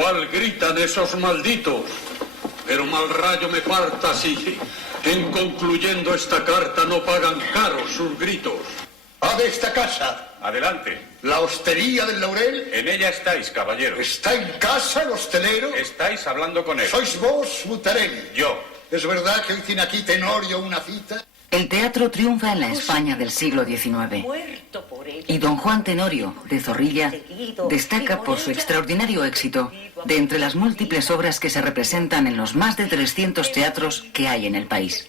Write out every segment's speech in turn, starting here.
¿Cuál gritan esos malditos? Pero mal rayo me parta si, en concluyendo esta carta, no pagan caros sus gritos. ¡A de esta casa! Adelante. ¿La hostería del Laurel? En ella estáis, caballero. ¿Está en casa el hostelero? Estáis hablando con él. ¿Sois vos, Butarelli? Yo. ¿Es verdad que hoy tiene aquí Tenorio una cita? El teatro triunfa en la España del siglo XIX. Y don Juan Tenorio, de Zorrilla, destaca por su extraordinario éxito de entre las múltiples obras que se representan en los más de 300 teatros que hay en el país.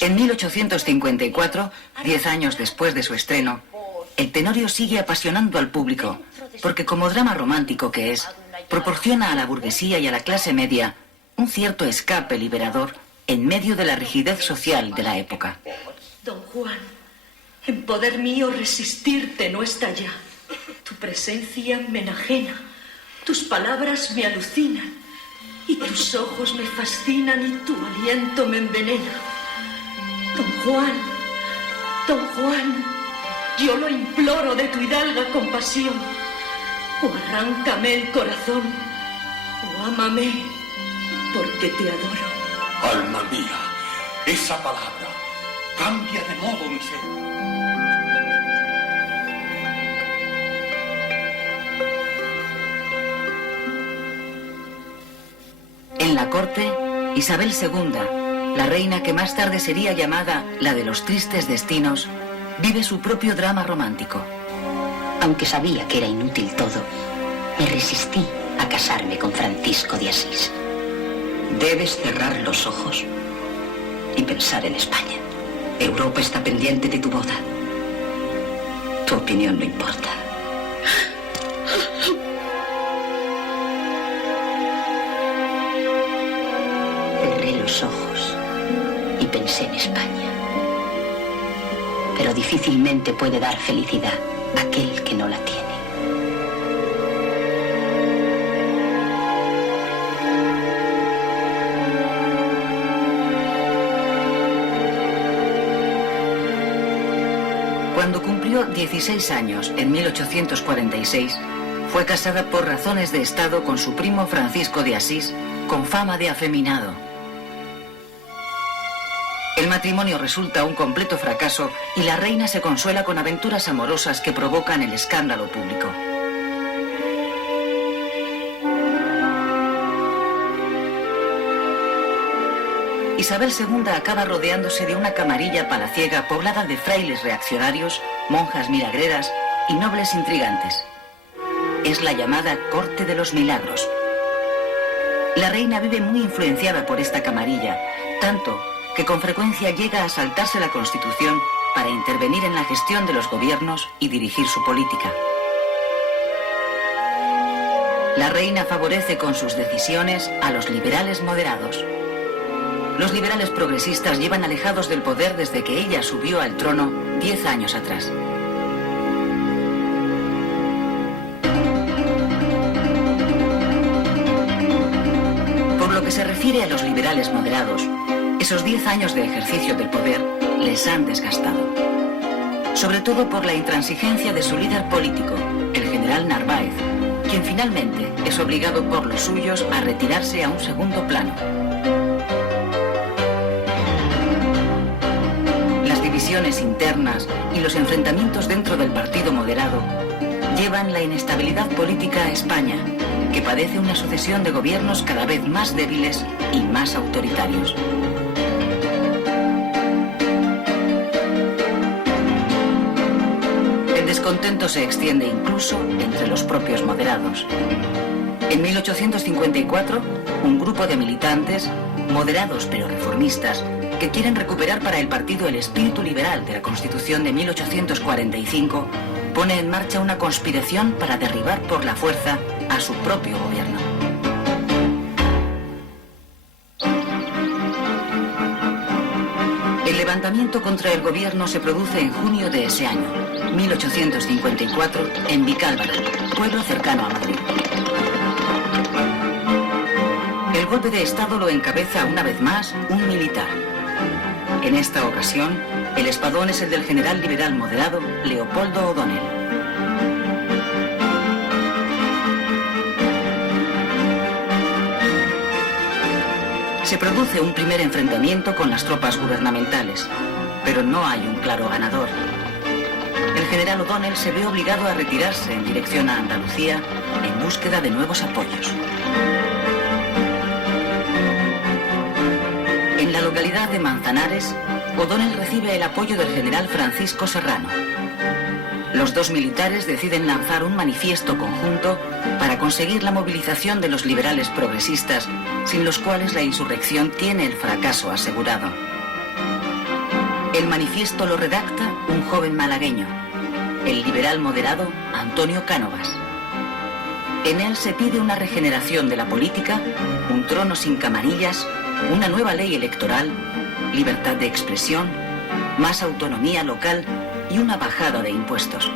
En 1854, 10 años después de su estreno, el Tenorio sigue apasionando al público, porque como drama romántico que es, proporciona a la burguesía y a la clase media un cierto escape liberador en medio de la rigidez social de la época. Don Juan, en poder mío resistirte no está ya. Tu presencia me enajena, tus palabras me alucinan, y tus ojos me fascinan y tu aliento me envenena. Don Juan, yo lo imploro de tu hidalga compasión. O arráncame el corazón, o ámame, porque te adoro. Alma mía, esa palabra cambia de modo mi ser. En la corte, Isabel II, la reina que más tarde sería llamada la de los tristes destinos, vive su propio drama romántico. Aunque sabía que era inútil todo, me resistí a casarme con Francisco de Asís. Debes cerrar los ojos y pensar en España. Europa está pendiente de tu boda. Tu opinión no importa. Cerré los ojos y pensé en España. Pero difícilmente puede dar felicidad aquel que no la tiene. Cuando cumplió 16 años, en 1846, fue casada por razones de Estado con su primo Francisco de Asís, con fama de afeminado. El matrimonio resulta un completo fracaso y la reina se consuela con aventuras amorosas que provocan el escándalo público. Isabel II acaba rodeándose de una camarilla palaciega poblada de frailes reaccionarios, monjas milagreras y nobles intrigantes. Es la llamada Corte de los Milagros. La reina vive muy influenciada por esta camarilla, tanto que con frecuencia llega a saltarse la Constitución para intervenir en la gestión de los gobiernos y dirigir su política. La reina favorece con sus decisiones a los liberales moderados. Los liberales progresistas llevan alejados del poder desde que ella subió al trono 10 años atrás. Por lo que se refiere a los liberales moderados, esos 10 años de ejercicio del poder les han desgastado. Sobre todo por la intransigencia de su líder político, el general Narváez, quien finalmente es obligado por los suyos a retirarse a un segundo plano. Las divisiones internas y los enfrentamientos dentro del partido moderado llevan la inestabilidad política a España, que padece una sucesión de gobiernos cada vez más débiles y más autoritarios. El descontento se extiende incluso entre los propios moderados. En 1854, un grupo de militantes, moderados pero reformistas, que quieren recuperar para el partido el espíritu liberal de la Constitución de 1845, pone en marcha una conspiración para derribar por la fuerza a su propio gobierno. El levantamiento contra el gobierno se produce en junio de ese año, 1854, en Vicálvaro, pueblo cercano a Madrid. El golpe de Estado lo encabeza una vez más un militar. En esta ocasión, el espadón es el del general liberal moderado Leopoldo O'Donnell. Se produce un primer enfrentamiento con las tropas gubernamentales, pero no hay un claro ganador. El general O'Donnell se ve obligado a retirarse en dirección a Andalucía en búsqueda de nuevos apoyos. En la localidad de Manzanares, O'Donnell recibe el apoyo del general Francisco Serrano. Los dos militares deciden lanzar un manifiesto conjunto para conseguir la movilización de los liberales progresistas, sin los cuales la insurrección tiene el fracaso asegurado. El manifiesto lo redacta un joven malagueño, el liberal moderado Antonio Cánovas. En él se pide una regeneración de la política, un trono sin camarillas, una nueva ley electoral, libertad de expresión, más autonomía local y una bajada de impuestos.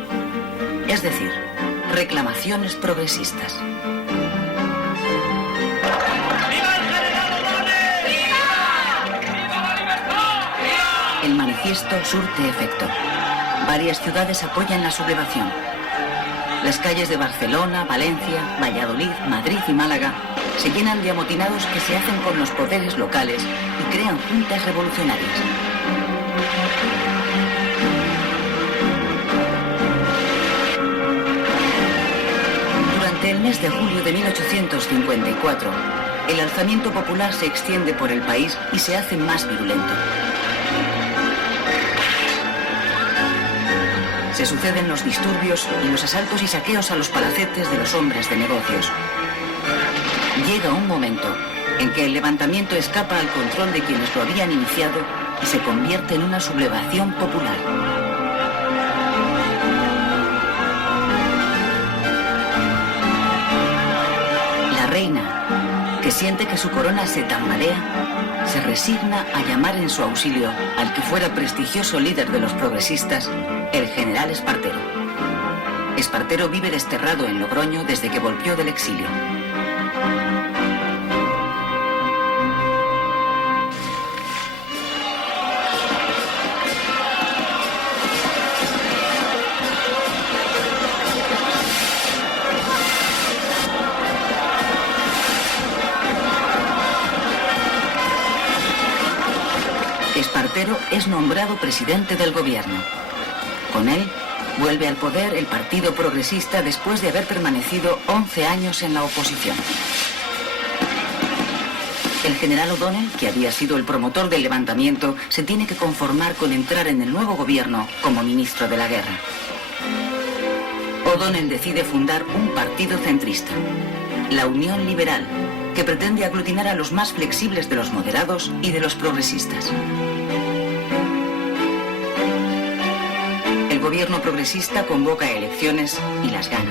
Es decir, reclamaciones progresistas. ¡Viva el general O'Donnell! ¡Viva! ¡Viva la libertad! ¡Viva! El manifiesto surte efecto. Varias ciudades apoyan la sublevación. Las calles de Barcelona, Valencia, Valladolid, Madrid y Málaga se llenan de amotinados que se hacen con los poderes locales y crean juntas revolucionarias. Durante el mes de julio de 1854, el alzamiento popular se extiende por el país y se hace más virulento. Se suceden los disturbios y los asaltos y saqueos a los palacetes de los hombres de negocios. Llega un momento en que el levantamiento escapa al control de quienes lo habían iniciado y se convierte en una sublevación popular. La reina, que siente que su corona se tambalea, se resigna a llamar en su auxilio al que fuera prestigioso líder de los progresistas, el general Espartero. Espartero vive desterrado en Logroño desde que volvió del exilio. Espartero es nombrado presidente del gobierno. Con él, vuelve al poder el Partido Progresista después de haber permanecido 11 años en la oposición. El general O'Donnell, que había sido el promotor del levantamiento, se tiene que conformar con entrar en el nuevo gobierno como ministro de la guerra. O'Donnell decide fundar un partido centrista, la Unión Liberal, que pretende aglutinar a los más flexibles de los moderados y de los progresistas. El gobierno progresista convoca elecciones y las gana.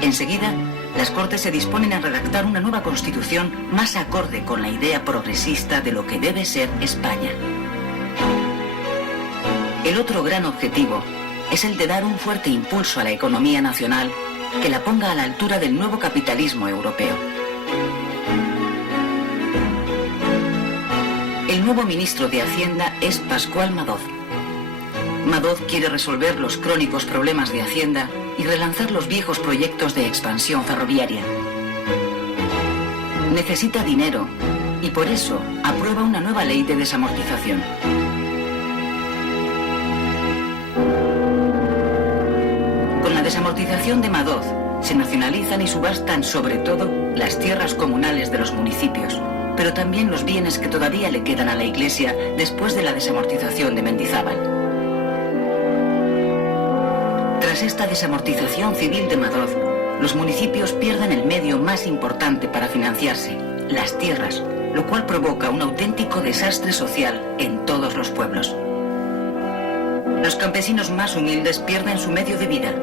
Enseguida, las Cortes se disponen a redactar una nueva constitución más acorde con la idea progresista de lo que debe ser España. El otro gran objetivo es el de dar un fuerte impulso a la economía nacional que la ponga a la altura del nuevo capitalismo europeo. El nuevo ministro de Hacienda es Pascual Madoz. Madoz quiere resolver los crónicos problemas de Hacienda y relanzar los viejos proyectos de expansión ferroviaria. Necesita dinero y por eso aprueba una nueva ley de desamortización. Con la desamortización de Madoz se nacionalizan y subastan sobre todo las tierras comunales de los municipios, pero también los bienes que todavía le quedan a la Iglesia después de la desamortización de Mendizábal. Tras esta desamortización civil de Madoz, los municipios pierden el medio más importante para financiarse, las tierras, lo cual provoca un auténtico desastre social en todos los pueblos. Los campesinos más humildes pierden su medio de vida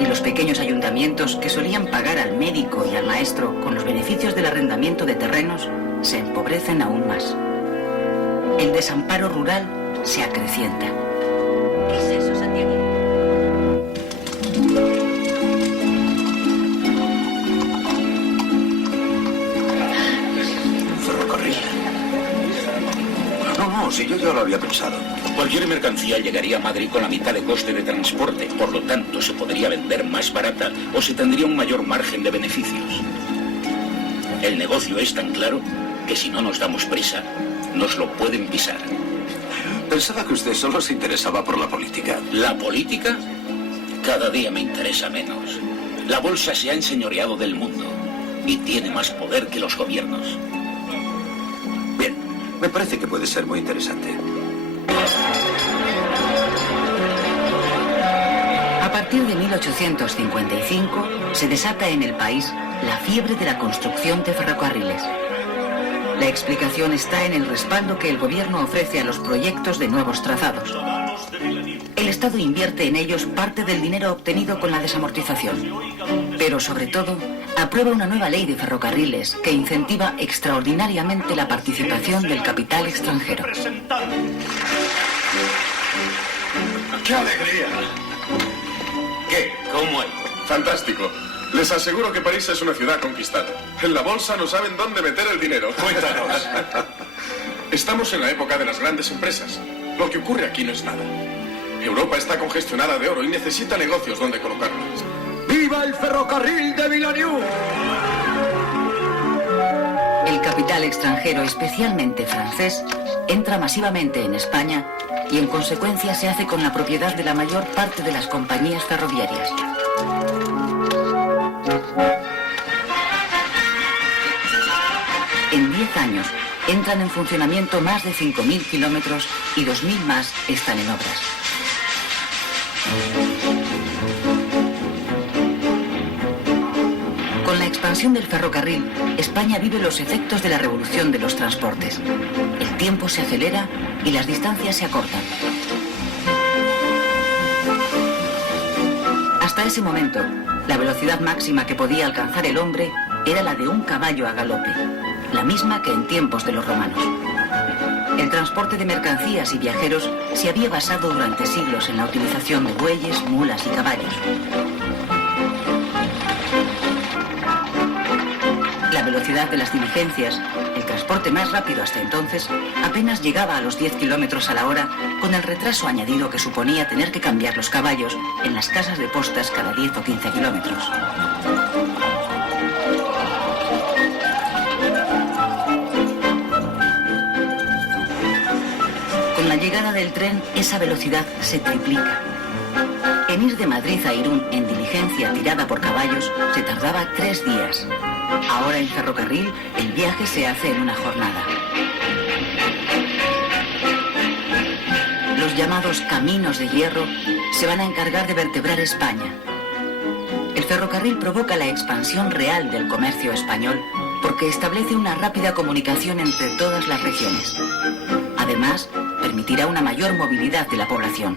y los pequeños ayuntamientos que solían pagar al médico y al maestro con los beneficios del arrendamiento de terrenos se empobrecen aún más. El desamparo rural se acrecienta. ¿Qué es eso, Santiago? Un ferrocarril. No, si yo ya lo había pensado. Cualquier mercancía llegaría a Madrid con la mitad de coste de transporte, por lo tanto se podría vender más barata o se tendría un mayor margen de beneficios. El negocio es tan claro que si no nos damos prisa, nos lo pueden pisar. Pensaba que usted solo se interesaba por la política. ¿La política? Cada día me interesa menos. La bolsa se ha enseñoreado del mundo y tiene más poder que los gobiernos. Bien, me parece que puede ser muy interesante. A partir de 1855 se desata en el país la fiebre de la construcción de ferrocarriles. La explicación está en el respaldo que el gobierno ofrece a los proyectos de nuevos trazados. El Estado invierte en ellos parte del dinero obtenido con la desamortización, pero sobre todo aprueba una nueva ley de ferrocarriles que incentiva extraordinariamente la participación del capital extranjero. ¡Qué alegría! ¿Qué? ¿Cómo es? Fantástico. Les aseguro que París es una ciudad conquistada. En la bolsa no saben dónde meter el dinero. Cuéntanos. Estamos en la época de las grandes empresas. Lo que ocurre aquí no es nada. Europa está congestionada de oro y necesita negocios donde colocarlos. ¡Viva el ferrocarril de Villeneuve! El capital extranjero, especialmente francés, entra masivamente en España y en consecuencia se hace con la propiedad de la mayor parte de las compañías ferroviarias. En 10 años entran en funcionamiento más de 5.000 kilómetros y 2.000 más están en obras. Con la expansión del ferrocarril, España vive los efectos de la revolución de los transportes. El tiempo se acelera y las distancias se acortan. Hasta ese momento, la velocidad máxima que podía alcanzar el hombre era la de un caballo a galope, la misma que en tiempos de los romanos. El transporte de mercancías y viajeros se había basado durante siglos en la utilización de bueyes, mulas y caballos. La velocidad de las diligencias, el transporte más rápido hasta entonces, apenas llegaba a los 10 kilómetros a la hora, con el retraso añadido que suponía tener que cambiar los caballos en las casas de postas cada 10 o 15 kilómetros. Con la llegada del tren, esa velocidad se triplica. En ir de Madrid a Irún en diligencia tirada por caballos se tardaba 3 días. Ahora en ferrocarril el viaje se hace en una jornada. Los llamados caminos de hierro se van a encargar de vertebrar España. El ferrocarril provoca la expansión real del comercio español porque establece una rápida comunicación entre todas las regiones. Además, permitirá una mayor movilidad de la población.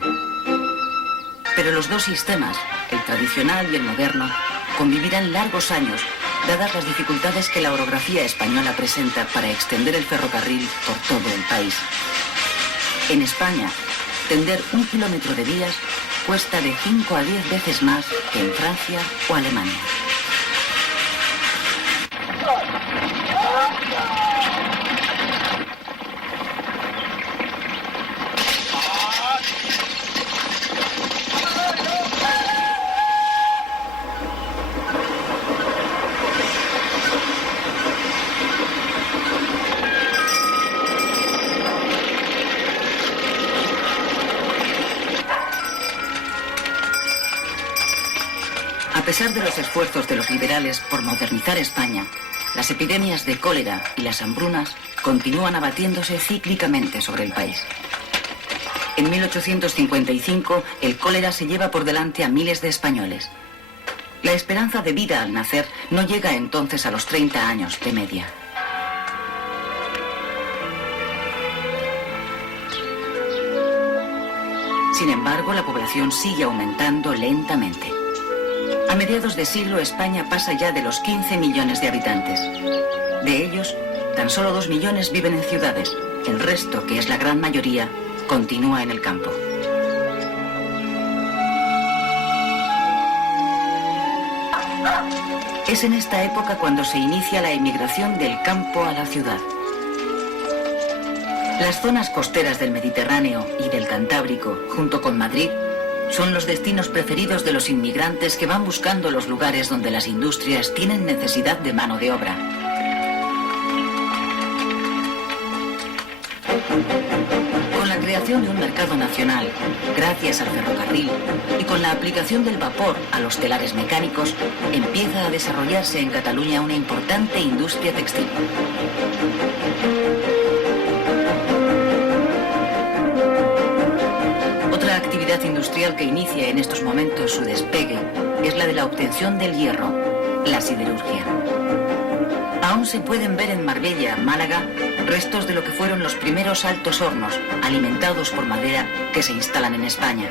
Pero los dos sistemas, el tradicional y el moderno, convivirán largos años, dadas las dificultades que la orografía española presenta para extender el ferrocarril por todo el país. En España, tender 1 kilómetro de vías cuesta de 5 a 10 veces más que en Francia o Alemania. A pesar de los esfuerzos de los liberales por modernizar España, las epidemias de cólera y las hambrunas continúan abatiéndose cíclicamente sobre el país. En 1855, el cólera se lleva por delante a miles de españoles. La esperanza de vida al nacer no llega entonces a los 30 años de media. Sin embargo, la población sigue aumentando lentamente. A mediados de siglo, España pasa ya de los 15 millones de habitantes. De ellos, tan solo 2 millones viven en ciudades. El resto, que es la gran mayoría, continúa en el campo. Es en esta época cuando se inicia la emigración del campo a la ciudad. Las zonas costeras del Mediterráneo y del Cantábrico, junto con Madrid, son los destinos preferidos de los inmigrantes que van buscando los lugares donde las industrias tienen necesidad de mano de obra. Con la creación de un mercado nacional, gracias al ferrocarril y con la aplicación del vapor a los telares mecánicos, empieza a desarrollarse en Cataluña una importante industria textil. Otra actividad industrial que inicia en estos momentos su despegue es la de la obtención del hierro, la siderurgia. Aún se pueden ver en Marbella, Málaga, restos de lo que fueron los primeros altos hornos, alimentados por madera, que se instalan en España.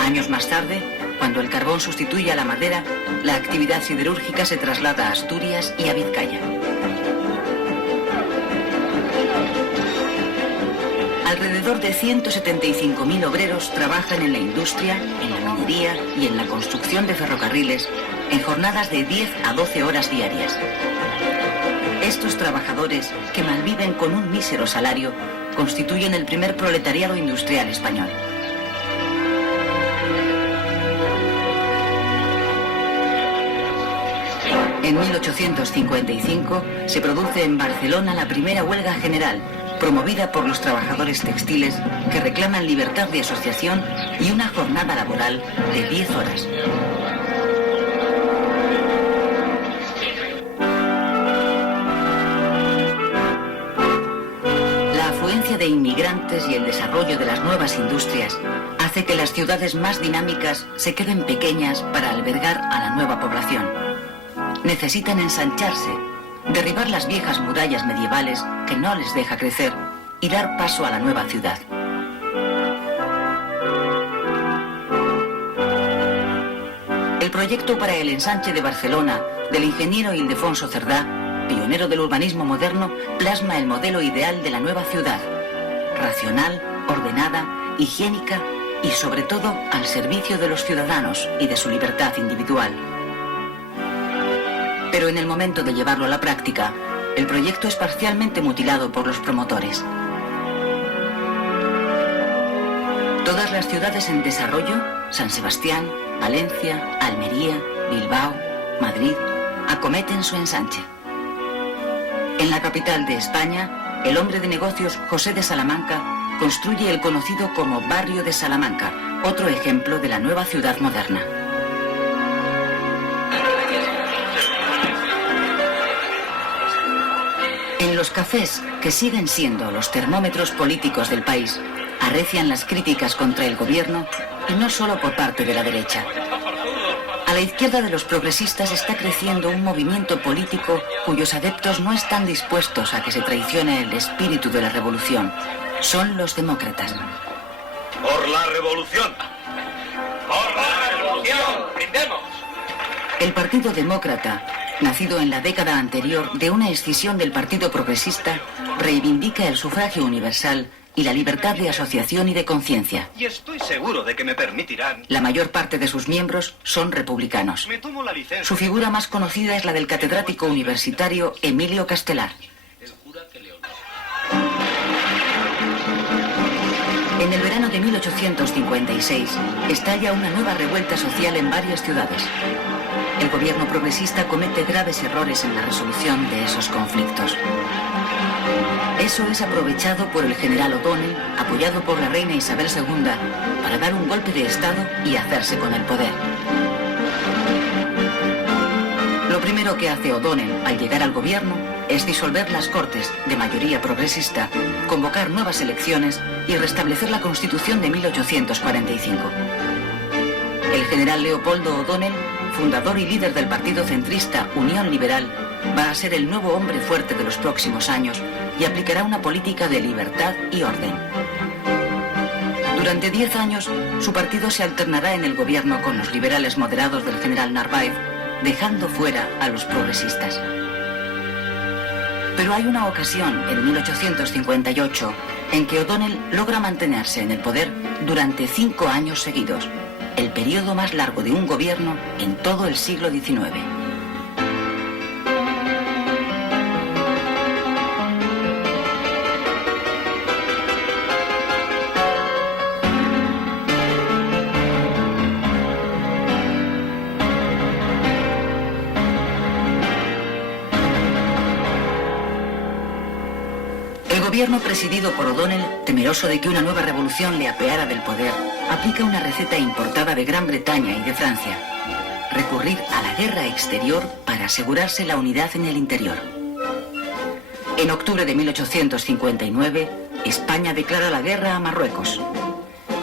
Años más tarde, cuando el carbón sustituye a la madera, la actividad siderúrgica se traslada a Asturias y a Vizcaya. Alrededor de 175.000 obreros trabajan en la industria, en la minería y en la construcción de ferrocarriles en jornadas de 10 a 12 horas diarias. Estos trabajadores, que malviven con un mísero salario, constituyen el primer proletariado industrial español. En 1855 se produce en Barcelona la primera huelga general, promovida por los trabajadores textiles que reclaman libertad de asociación y una jornada laboral de 10 horas. La afluencia de inmigrantes y el desarrollo de las nuevas industrias hace que las ciudades más dinámicas se queden pequeñas para albergar a la nueva población. Necesitan ensancharse, derribar las viejas murallas medievales que no les deja crecer y dar paso a la nueva ciudad. El proyecto para el ensanche de Barcelona del ingeniero Ildefonso Cerdá, pionero del urbanismo moderno, plasma el modelo ideal de la nueva ciudad: racional, ordenada, higiénica y sobre todo al servicio de los ciudadanos y de su libertad individual. Pero en el momento de llevarlo a la práctica, el proyecto es parcialmente mutilado por los promotores. Todas las ciudades en desarrollo, San Sebastián, Valencia, Almería, Bilbao, Madrid, acometen su ensanche. En la capital de España, el hombre de negocios José de Salamanca construye el conocido como Barrio de Salamanca, otro ejemplo de la nueva ciudad moderna. En los cafés, que siguen siendo los termómetros políticos del país, arrecian las críticas contra el gobierno, y no solo por parte de la derecha. A la izquierda de los progresistas está creciendo un movimiento político cuyos adeptos no están dispuestos a que se traicione el espíritu de la revolución. Son los demócratas. ¡Por la revolución! ¡Por la revolución! ¡Brindemos! El Partido Demócrata, nacido en la década anterior de una escisión del Partido Progresista, reivindica el sufragio universal y la libertad de asociación y de conciencia. Y estoy seguro de que me permitirán. La mayor parte de sus miembros son republicanos. Me tomo la licencia. Su figura más conocida es la del catedrático universitario Emilio Castelar. En el verano de 1856 estalla una nueva revuelta social en varias ciudades. El gobierno progresista comete graves errores en la resolución de esos conflictos. Eso es aprovechado por el general O'Donnell, apoyado por la reina Isabel II, para dar un golpe de Estado y hacerse con el poder. Lo primero que hace O'Donnell al llegar al gobierno es disolver las Cortes, de mayoría progresista, convocar nuevas elecciones y restablecer la Constitución de 1845. El general Leopoldo O'Donnell, fundador y líder del partido centrista Unión Liberal, va a ser el nuevo hombre fuerte de los próximos años y aplicará una política de libertad y orden. Durante 10 años, su partido se alternará en el gobierno con los liberales moderados del general Narváez, dejando fuera a los progresistas. Pero hay una ocasión, en 1858, en que O'Donnell logra mantenerse en el poder durante 5 años seguidos, el periodo más largo de un gobierno en todo el siglo XIX. El gobierno presidido por O'Donnell, temeroso de que una nueva revolución le apeara del poder, aplica una receta importada de Gran Bretaña y de Francia: recurrir a la guerra exterior para asegurarse la unidad en el interior. En octubre de 1859, España declara la guerra a Marruecos.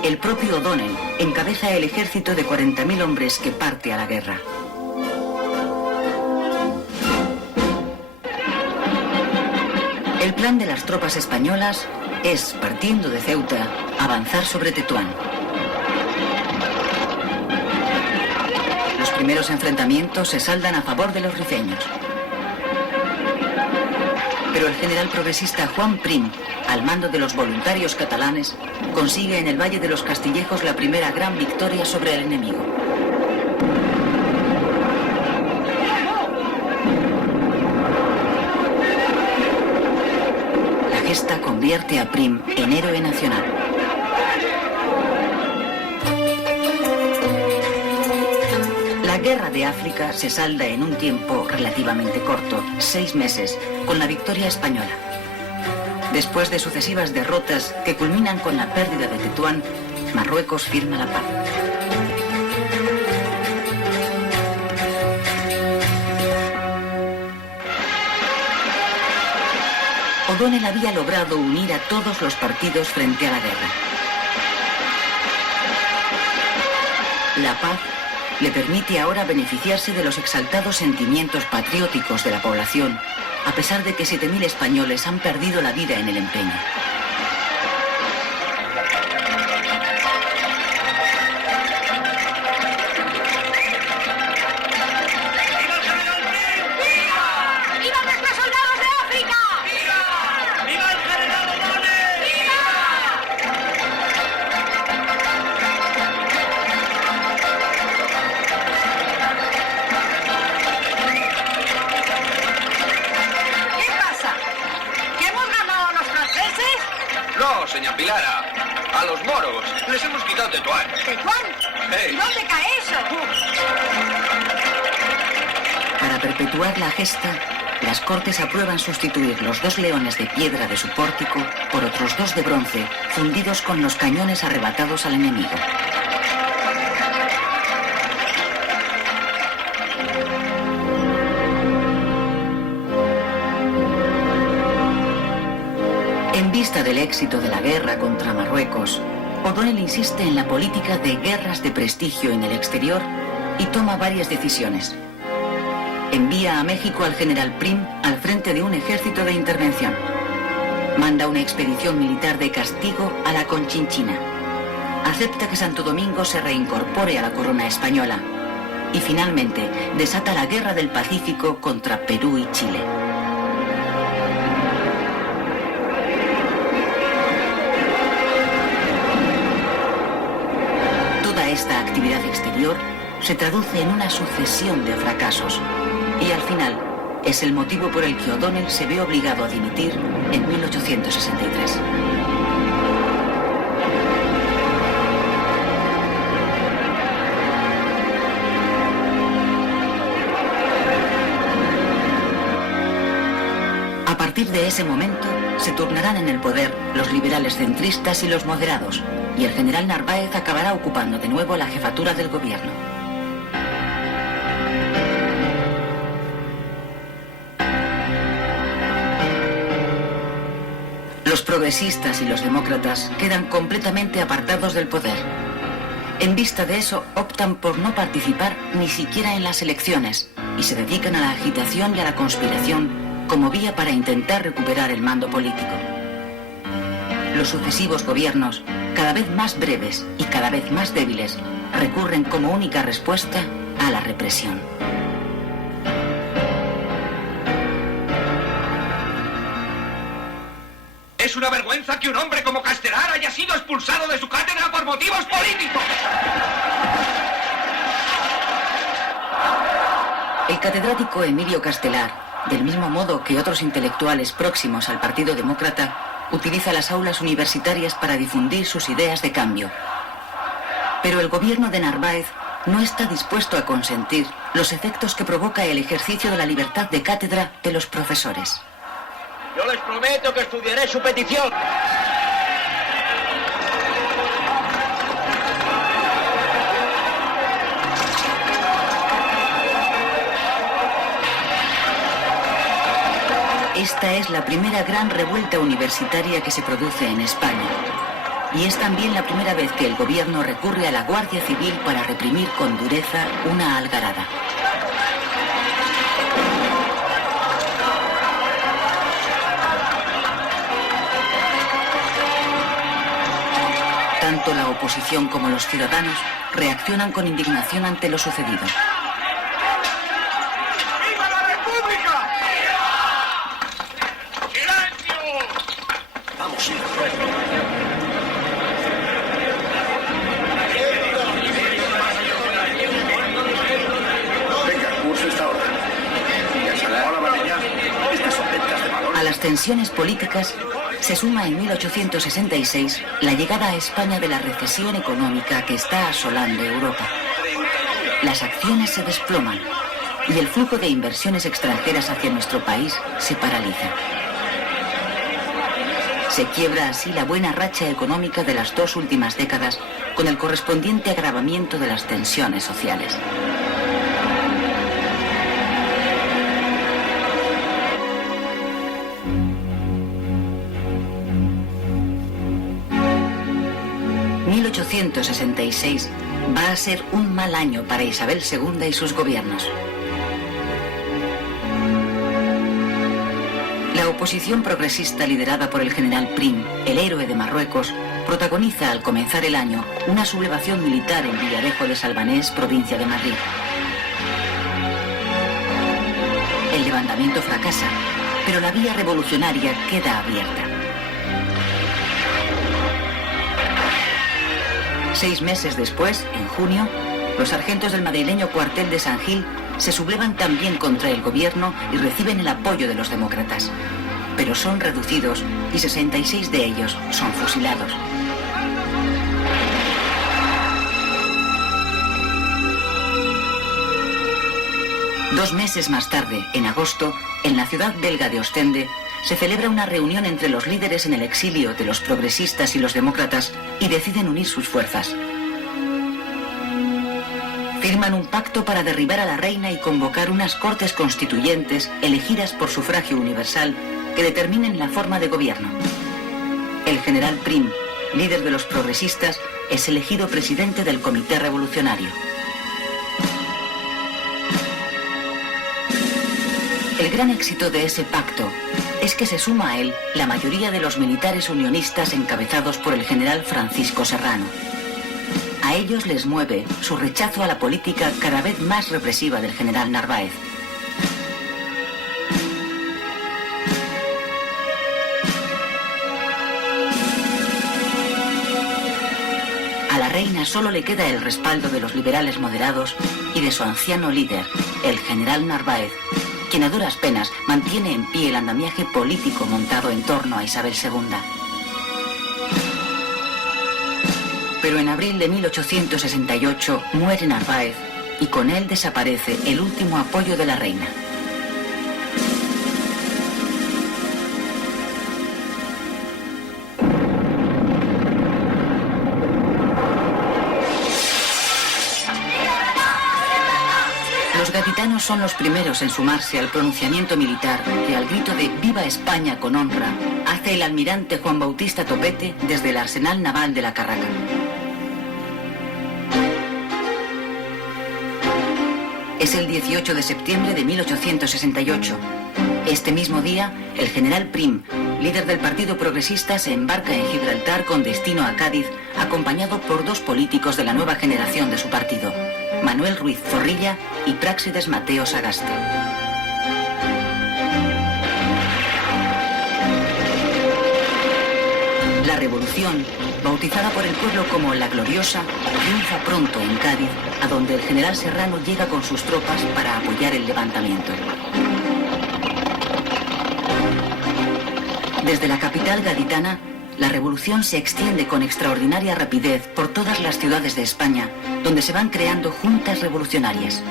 El propio O'Donnell encabeza el ejército de 40.000 hombres que parte a la guerra. El plan de las tropas españolas es, partiendo de Ceuta, avanzar sobre Tetuán. Los primeros enfrentamientos se saldan a favor de los rifeños. Pero el general progresista Juan Prim, al mando de los voluntarios catalanes, consigue en el Valle de los Castillejos la primera gran victoria sobre el enemigo. La gesta convierte a Prim en héroe nacional. La guerra de África se salda en un tiempo relativamente corto, 6 meses, con la victoria española. Después de sucesivas derrotas que culminan con la pérdida de Tetuán, Marruecos firma la paz. O'Donnell había logrado unir a todos los partidos frente a la guerra. La paz le permite ahora beneficiarse de los exaltados sentimientos patrióticos de la población, a pesar de que 7.000 españoles han perdido la vida en el empeño. Señor Pilara, a los moros les hemos quitado Tetuán. ¿Tetuán? Hey. ¿Dónde cae eso? Para perpetuar la gesta, las Cortes aprueban sustituir los 2 leones de piedra de su pórtico por otros 2 de bronce, fundidos con los cañones arrebatados al enemigo. En vista del éxito de la guerra contra Marruecos, O'Donnell insiste en la política de guerras de prestigio en el exterior y toma varias decisiones. Envía a México al general Prim al frente de un ejército de intervención. Manda una expedición militar de castigo a la Conchinchina. Acepta que Santo Domingo se reincorpore a la corona española. Y finalmente desata la Guerra del Pacífico contra Perú y Chile. Esta actividad exterior se traduce en una sucesión de fracasos y al final es el motivo por el que O'Donnell se ve obligado a dimitir en 1863. A partir de ese momento se turnarán en el poder los liberales centristas y los moderados, y el general Narváez acabará ocupando de nuevo la jefatura del gobierno. Los progresistas y los demócratas quedan completamente apartados del poder. En vista de eso, optan por no participar ni siquiera en las elecciones y se dedican a la agitación y a la conspiración como vía para intentar recuperar el mando político. Los sucesivos gobiernos, cada vez más breves y cada vez más débiles, recurren como única respuesta a la represión. Es una vergüenza que un hombre como Castelar haya sido expulsado de su cátedra por motivos políticos. El catedrático Emilio Castelar, del mismo modo que otros intelectuales próximos al Partido Demócrata, utiliza las aulas universitarias para difundir sus ideas de cambio. Pero el gobierno de Narváez no está dispuesto a consentir los efectos que provoca el ejercicio de la libertad de cátedra de los profesores. Yo les prometo que estudiaré su petición. Esta es la primera gran revuelta universitaria que se produce en España. Y es también la primera vez que el gobierno recurre a la Guardia Civil para reprimir con dureza una algarada. Tanto la oposición como los ciudadanos reaccionan con indignación ante lo sucedido. ¡Viva la República! ¡Silencio! Vamos, Venga, curso esta hora. Hola, Valeña. Estas son ventas de valor. A las tensiones políticas se suma en 1866 la llegada a España de la recesión económica que está asolando Europa. Las acciones se desploman y el flujo de inversiones extranjeras hacia nuestro país se paraliza. Se quiebra así la buena racha económica de las 2 últimas décadas, con el correspondiente agravamiento de las tensiones sociales. ...1866 va a ser un mal año para Isabel II y sus gobiernos. La oposición progresista liderada por el general Prim, el héroe de Marruecos, protagoniza al comenzar el año una sublevación militar en Villarejo de Salvanés, provincia de Madrid. El levantamiento fracasa, pero la vía revolucionaria queda abierta. 6 meses después, en junio, los sargentos del madrileño cuartel de San Gil se sublevan también contra el gobierno y reciben el apoyo de los demócratas. Pero son reducidos y 66 de ellos son fusilados. Dos meses más tarde, en agosto, en la ciudad belga de Ostende, se celebra una reunión entre los líderes en el exilio de los progresistas y los demócratas y deciden unir sus fuerzas. Firman un pacto para derribar a la reina y convocar unas cortes constituyentes elegidas por sufragio universal que determinen la forma de gobierno. El general Prim, líder de los progresistas, es elegido presidente del Comité Revolucionario. El gran éxito de ese pacto es que se suma a él la mayoría de los militares unionistas encabezados por el general Francisco Serrano. A ellos les mueve su rechazo a la política cada vez más represiva del general Narváez. A la reina solo le queda el respaldo de los liberales moderados y de su anciano líder, el general Narváez, quien a duras penas mantiene en pie el andamiaje político montado en torno a Isabel II. Pero en abril de 1868 muere Narváez y con él desaparece el último apoyo de la reina. Los gaditanos son los primeros en sumarse al pronunciamiento militar que al grito de «Viva España con honra» hace el almirante Juan Bautista Topete desde el arsenal naval de la Carraca. Es el 18 de septiembre de 1868. Este mismo día, el general Prim, líder del Partido Progresista, se embarca en Gibraltar con destino a Cádiz, acompañado por 2 políticos de la nueva generación de su partido, Manuel Ruiz Zorrilla y Práxides Mateo Sagaste. La revolución, bautizada por el pueblo como La Gloriosa, triunfa pronto en Cádiz, a donde el general Serrano llega con sus tropas para apoyar el levantamiento. Desde la capital gaditana, la revolución se extiende con extraordinaria rapidez por todas las ciudades de España, donde se van creando juntas revolucionarias.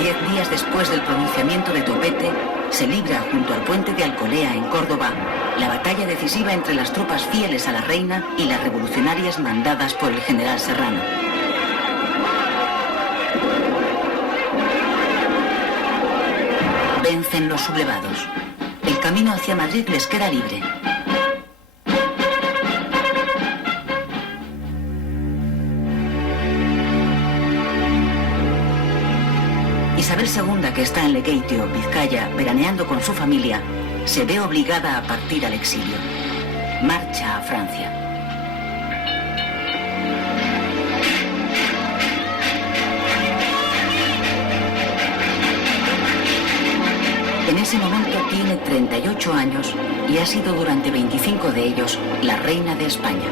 10 días después del pronunciamiento de Topete, se libra junto al puente de Alcolea, en Córdoba, la batalla decisiva entre las tropas fieles a la reina y las revolucionarias mandadas por el general Serrano. Vencen los sublevados. El camino hacia Madrid les queda libre. Isabel II, que está en Lekeitio, Vizcaya, veraneando con su familia, se ve obligada a partir al exilio. Marcha a Francia. En ese momento tiene 38 años y ha sido durante 25 de ellos la reina de España.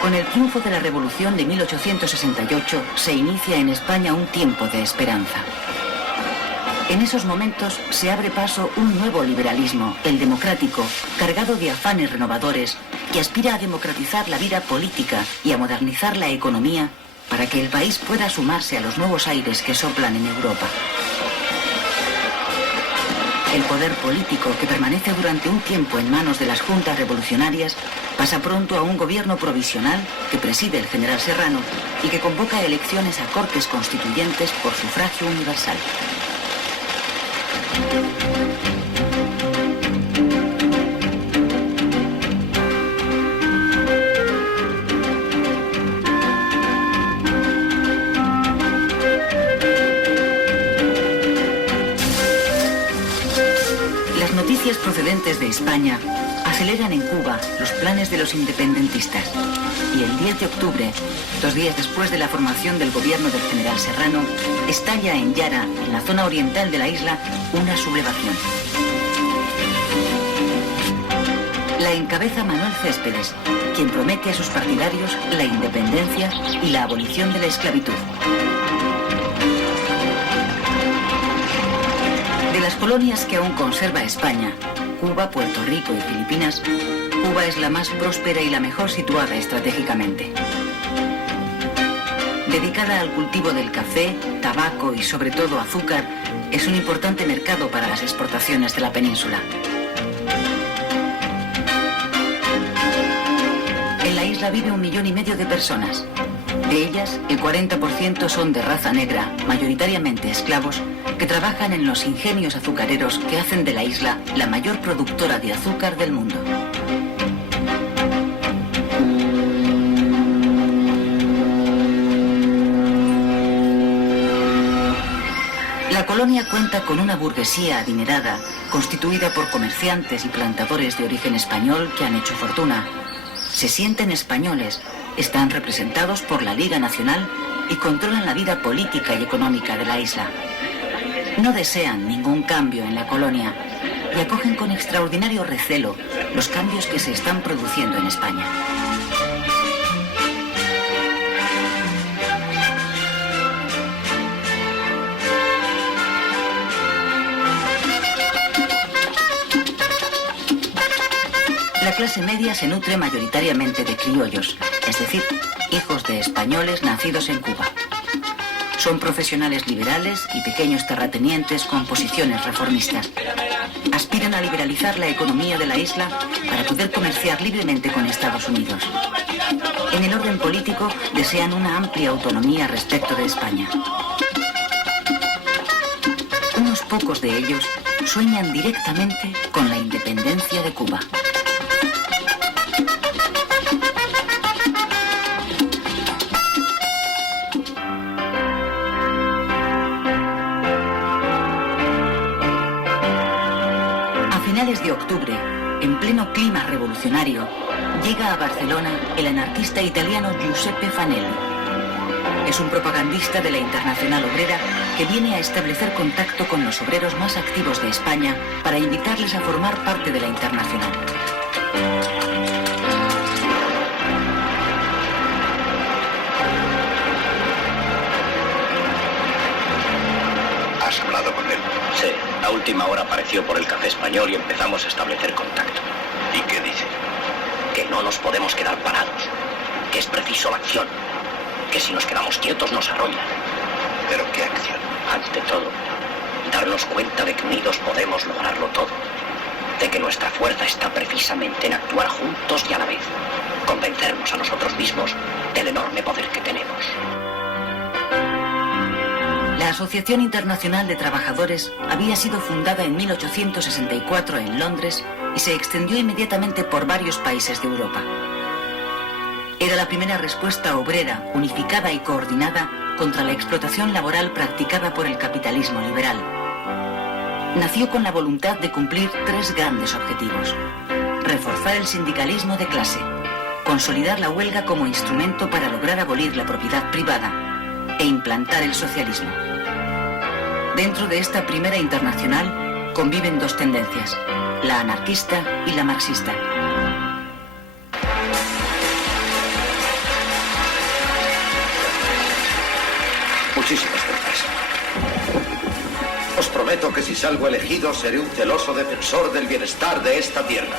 Con el triunfo de la Revolución de 1868 se inicia en España un tiempo de esperanza. En esos momentos se abre paso un nuevo liberalismo, el democrático, cargado de afanes renovadores, que aspira a democratizar la vida política y a modernizar la economía para que el país pueda sumarse a los nuevos aires que soplan en Europa. El poder político, que permanece durante un tiempo en manos de las juntas revolucionarias, pasa pronto a un gobierno provisional que preside el general Serrano y que convoca elecciones a Cortes Constituyentes por sufragio universal. Las noticias procedentes de España aceleran en Cuba los planes de los independentistas y el 10 de octubre, 2 días después de la formación del gobierno del general Serrano, estalla en Yara, en la zona oriental de la isla, una sublevación. La encabeza Manuel Céspedes, quien promete a sus partidarios la independencia y la abolición de la esclavitud. De las colonias que aún conserva España, Cuba, Puerto Rico y Filipinas, Cuba es la más próspera y la mejor situada estratégicamente. Dedicada al cultivo del café, tabaco y sobre todo azúcar, es un importante mercado para las exportaciones de la península. En la isla vive 1,5 millones de personas. De ellas, el 40% son de raza negra, mayoritariamente esclavos, que trabajan en los ingenios azucareros que hacen de la isla la mayor productora de azúcar del mundo. La colonia cuenta con una burguesía adinerada, constituida por comerciantes y plantadores de origen español que han hecho fortuna. Se sienten españoles, están representados por la Liga Nacional y controlan la vida política y económica de la isla. No desean ningún cambio en la colonia y acogen con extraordinario recelo los cambios que se están produciendo en España. La clase media se nutre mayoritariamente de criollos, es decir, hijos de españoles nacidos en Cuba. Son profesionales liberales y pequeños terratenientes con posiciones reformistas. Aspiran a liberalizar la economía de la isla para poder comerciar libremente con Estados Unidos. En el orden político desean una amplia autonomía respecto de España. Unos pocos de ellos sueñan directamente con la independencia de Cuba. De octubre, en pleno clima revolucionario, llega a Barcelona el anarquista italiano Giuseppe Fanelli. Es un propagandista de la Internacional Obrera que viene a establecer contacto con los obreros más activos de España para invitarles a formar parte de la Internacional. ¿Has hablado con él? Sí, a última hora apareció por el Café Español y empezamos a establecer contacto. ¿Y qué dice? Que no nos podemos quedar parados, que es preciso la acción, que si nos quedamos quietos nos arrollan. ¿Pero qué acción? Ante todo, darnos cuenta de que unidos podemos lograrlo todo, de que nuestra fuerza está precisamente en actuar juntos y a la vez, convencernos a nosotros mismos del enorme poder que tenemos. La Asociación Internacional de Trabajadores había sido fundada en 1864 en Londres y se extendió inmediatamente por varios países de Europa. Era la primera respuesta obrera, unificada y coordinada contra la explotación laboral practicada por el capitalismo liberal. Nació con la voluntad de cumplir tres grandes objetivos: reforzar el sindicalismo de clase, consolidar la huelga como instrumento para lograr abolir la propiedad privada e implantar el socialismo. Dentro de esta primera internacional conviven dos tendencias: la anarquista y la marxista. Muchísimas gracias. Os prometo que si salgo elegido seré un celoso defensor del bienestar de esta tierra.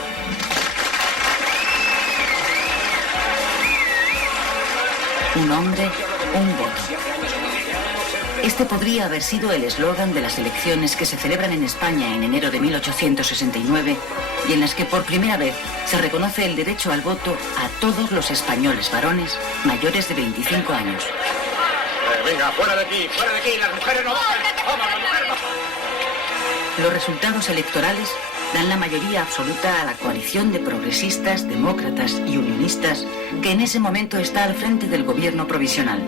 Un hombre, un voto. Este podría haber sido el eslogan de las elecciones que se celebran en España en enero de 1869 y en las que por primera vez se reconoce el derecho al voto a todos los españoles varones mayores de 25 años. Venga, fuera de aquí, las mujeres no votan. Vamos, las mujeres no. Los resultados electorales dan la mayoría absoluta a la coalición de progresistas, demócratas y unionistas que en ese momento está al frente del gobierno provisional.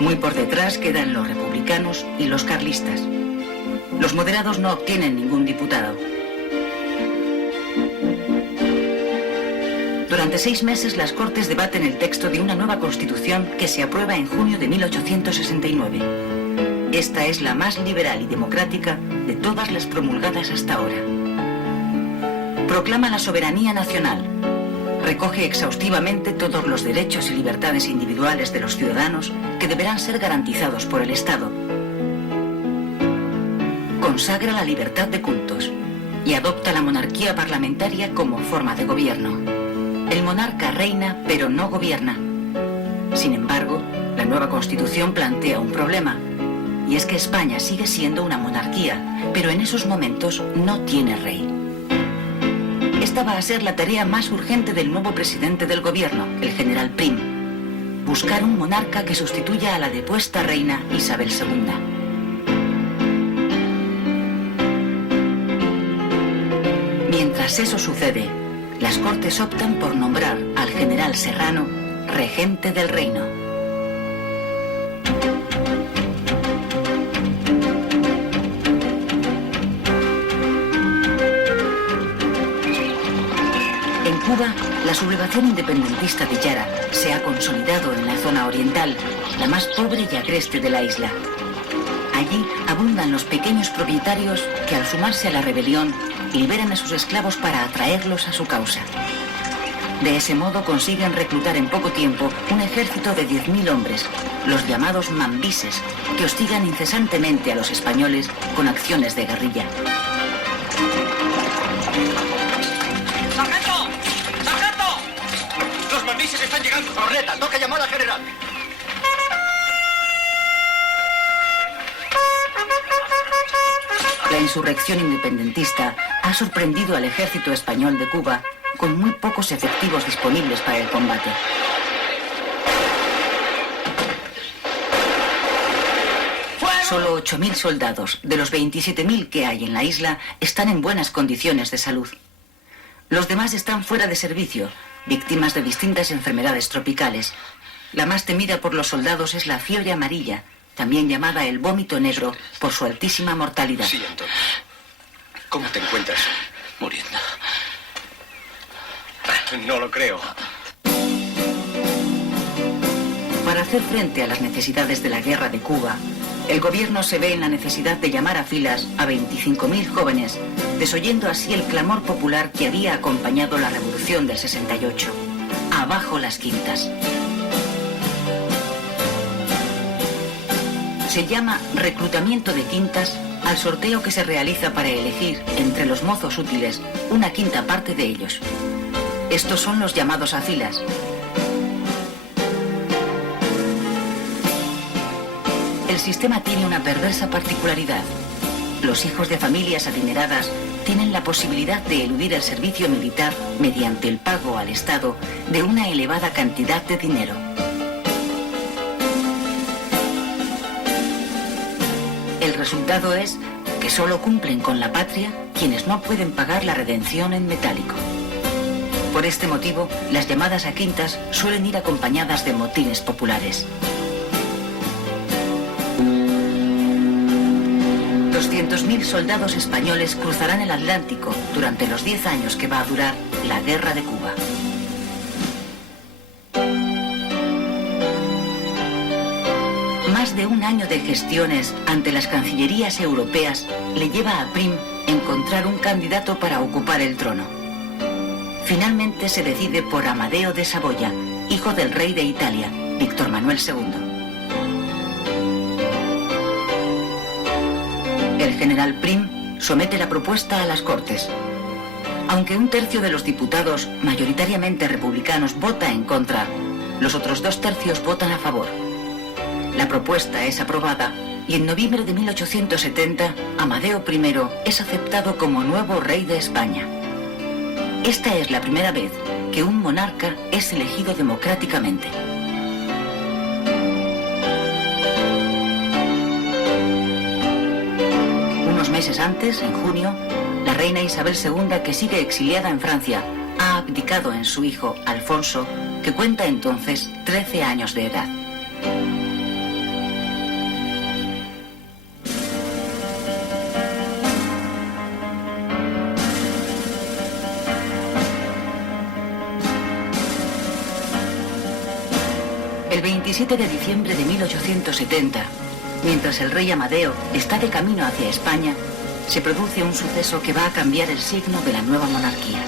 Muy por detrás quedan los republicanos y los carlistas. Los moderados no obtienen ningún diputado. Durante 6 meses las Cortes debaten el texto de una nueva Constitución que se aprueba en junio de 1869. Esta es la más liberal y democrática de todas las promulgadas hasta ahora. Proclama la soberanía nacional. Recoge exhaustivamente todos los derechos y libertades individuales de los ciudadanos que deberán ser garantizados por el Estado. Consagra la libertad de cultos y adopta la monarquía parlamentaria como forma de gobierno. El monarca reina, pero no gobierna. Sin embargo, la nueva Constitución plantea un problema, y es que España sigue siendo una monarquía, pero en esos momentos no tiene rey. Esta va a ser la tarea más urgente del nuevo presidente del gobierno, el general Prim: buscar un monarca que sustituya a la depuesta reina Isabel II. Mientras eso sucede, las Cortes optan por nombrar al general Serrano regente del reino. En Cuba, la sublevación independentista de Yara se ha consolidado en la zona oriental, la más pobre y agreste de la isla. Allí abundan los pequeños propietarios que, al sumarse a la rebelión, liberan a sus esclavos para atraerlos a su causa. De ese modo consiguen reclutar en poco tiempo un ejército de 10.000 hombres, los llamados mambises, que hostigan incesantemente a los españoles con acciones de guerrilla. ¡Sargento! ¡Sargento! ¡Los mambises están llegando! ¡Corneta, toca llamar al general! La insurrección independentista ha sorprendido al ejército español de Cuba con muy pocos efectivos disponibles para el combate. Solo 8.000 soldados de los 27.000 que hay en la isla están en buenas condiciones de salud. Los demás están fuera de servicio, víctimas de distintas enfermedades tropicales. La más temida por los soldados es la fiebre amarilla, también llamada el vómito negro por su altísima mortalidad. Sí, Antonio. ¿Cómo te encuentras? Muriendo. No lo creo. Para hacer hacer frente a las necesidades de la guerra de Cuba, el gobierno se ve en la necesidad de llamar a filas a 25.000 jóvenes, desoyendo así el clamor popular que había acompañado la revolución del 68. Abajo las quintas. Se llama reclutamiento de quintas al sorteo que se realiza para elegir entre los mozos útiles una quinta parte de ellos. Estos son los llamados a filas. El sistema tiene una perversa particularidad. Los hijos de familias adineradas tienen la posibilidad de eludir el servicio militar mediante el pago al Estado de una elevada cantidad de dinero. El resultado es que solo cumplen con la patria quienes no pueden pagar la redención en metálico. Por este motivo, las llamadas a quintas suelen ir acompañadas de motines populares. 200.000 soldados españoles cruzarán el Atlántico durante los 10 años que va a durar la Guerra de Cuba. Más de un año de gestiones ante las cancillerías europeas le lleva a Prim encontrar un candidato para ocupar el trono. Finalmente se decide por Amadeo de Saboya, hijo del rey de Italia, Víctor Manuel II. El general Prim somete la propuesta a las Cortes. Aunque un tercio de los diputados, mayoritariamente republicanos, vota en contra, los otros 2 tercios votan a favor. La propuesta es aprobada y en noviembre de 1870 Amadeo I es aceptado como nuevo rey de España. Esta es la primera vez que un monarca es elegido democráticamente. Unos meses antes, en junio, la reina Isabel II, que sigue exiliada en Francia, ha abdicado en su hijo Alfonso, que cuenta entonces 13 años de edad. El 27 de diciembre de 1870, mientras el rey Amadeo está de camino hacia España, se produce un suceso que va a cambiar el signo de la nueva monarquía.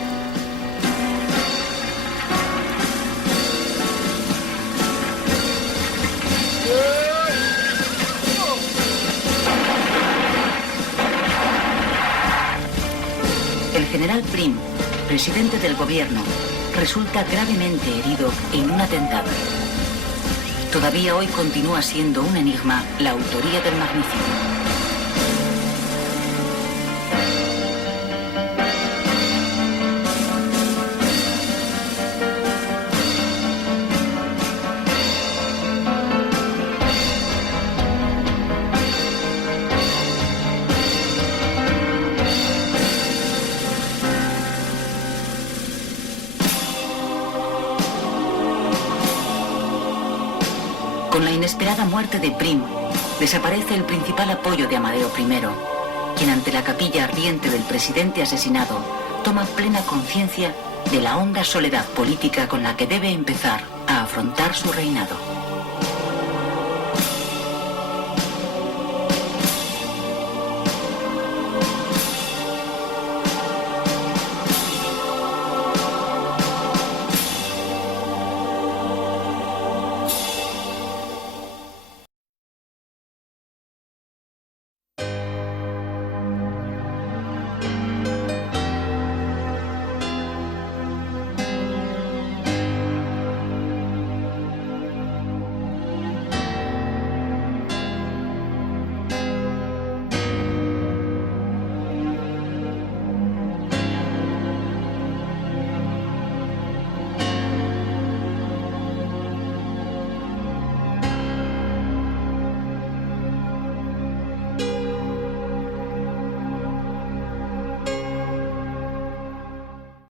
El general Prim, presidente del gobierno, resulta gravemente herido en un atentado. Todavía hoy continúa siendo un enigma la autoría del magnicidio. Con la inesperada muerte de Prim, desaparece el principal apoyo de Amadeo I, quien ante la capilla ardiente del presidente asesinado toma plena conciencia de la honda soledad política con la que debe empezar a afrontar su reinado.